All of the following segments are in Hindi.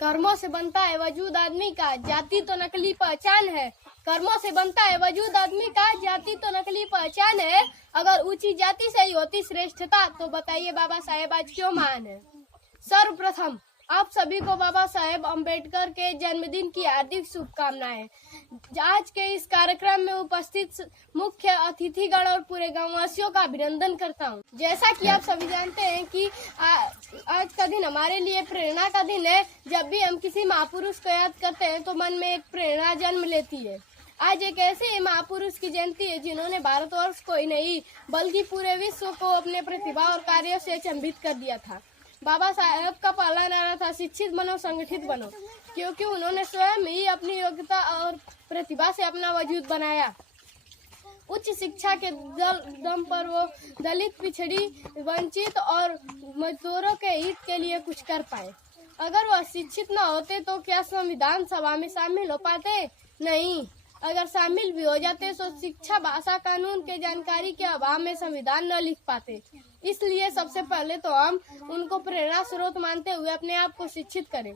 कर्मों से बनता है वजूद आदमी का, जाति तो नकली पहचान है। कर्मों से बनता है वजूद आदमी का, जाति तो नकली पहचान है। अगर ऊंची जाति से ही होती श्रेष्ठता तो बताइए बाबा साहेब आज क्यों महान है। सर्वप्रथम आप सभी को बाबा साहेब अम्बेडकर के जन्मदिन की हार्दिक शुभकामनाएं। आज के इस कार्यक्रम में उपस्थित मुख्य अतिथिगण और पूरे गांववासियों का अभिनंदन करता हूं। जैसा कि आप सभी जानते हैं कि आज का दिन हमारे लिए प्रेरणा का दिन है। जब भी हम किसी महापुरुष को याद करते हैं तो मन में एक प्रेरणा जन्म लेती है। आज एक ऐसे महापुरुष की जयंती है जिन्होंने भारतवर्ष को ही नहीं बल्कि पूरे विश्व को अपने प्रतिभा और कार्यों से अचंभित कर दिया था। बाबा साहेब का पहला नारा था शिक्षित बनो संगठित बनो, क्योंकि उन्होंने स्वयं ही अपनी योग्यता और प्रतिभा से अपना वजूद बनाया। उच्च शिक्षा के दम पर वो दलित, पिछड़ी, वंचित और मजदूरों के हित के लिए कुछ कर पाए। अगर वह शिक्षित न होते तो क्या संविधान सभा में शामिल हो पाते? नहीं। अगर शामिल भी हो जाते तो शिक्षा, भाषा, कानून के जानकारी के अभाव में संविधान न लिख पाते। इसलिए सबसे पहले तो हम उनको प्रेरणा स्रोत मानते हुए अपने आप को शिक्षित करें।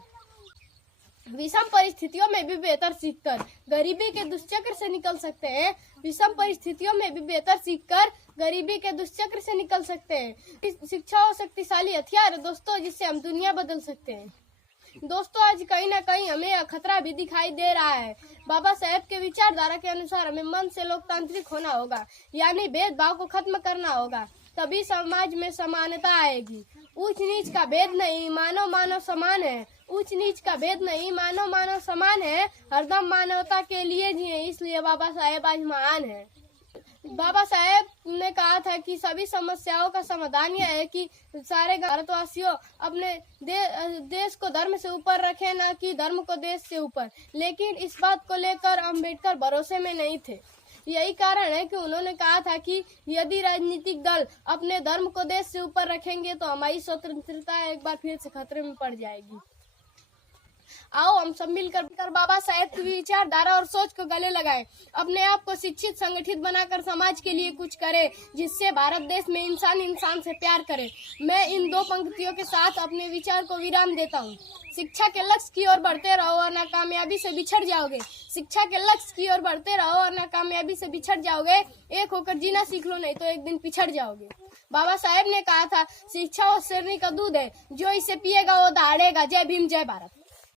विषम परिस्थितियों में भी बेहतर सीखकर गरीबी के दुष्चक्र से निकल सकते हैं। विषम परिस्थितियों में भी बेहतर सीखकर गरीबी के दुष्चक्र से निकल सकते हैं। शिक्षा और शक्तिशाली हथियार है दोस्तों, जिससे हम दुनिया बदल सकते हैं। दोस्तों, आज कहीं ना कहीं हमें खतरा भी दिखाई दे रहा है। बाबा साहेब के विचारधारा के अनुसार हमें मन से लोकतांत्रिक होना होगा, यानी भेदभाव को खत्म करना होगा, तभी समाज में समानता आएगी। ऊंच नीच का भेद नहीं, मानव मानव समान है। ऊंच नीच का भेद नहीं, मानव मानव समान है। हरदम मानवता के लिए जिए, इसलिए बाबा साहेब आज महान है। बाबा साहेब ने कहा था कि सभी समस्याओं का समाधान यह है कि सारे भारतवासियों अपने देश को धर्म से ऊपर रखें, न कि धर्म को देश से ऊपर। लेकिन इस बात को लेकर अम्बेडकर भरोसे में नहीं थे। यही कारण है कि उन्होंने कहा था कि यदि राजनीतिक दल अपने धर्म को देश से ऊपर रखेंगे तो हमारी स्वतंत्रता एक बार फिर से खतरे में पड़ जाएगी। आओ हम सब मिलकर बाबा साहेब की विचारधारा और सोच को गले लगाएं। अपने आप को शिक्षित, संगठित बनाकर समाज के लिए कुछ करें, जिससे भारत देश में इंसान इंसान से प्यार करे। मैं इन दो पंक्तियों के साथ अपने विचार को विराम देता हूँ। शिक्षा के लक्ष्य की ओर बढ़ते रहो और नाकामयाबी से बिछड़ जाओगे। शिक्षा के लक्ष्य की ओर बढ़ते रहो और नाकामयाबी से बिछड़ जाओगे। एक होकर जीना सीख लो, नहीं तो एक दिन पिछड़ जाओगे। बाबा साहेब ने कहा था शिक्षा वो शेरनी का दूध है, जो इसे पिएगा वो दहाड़ेगा। जय भीम, जय भारत।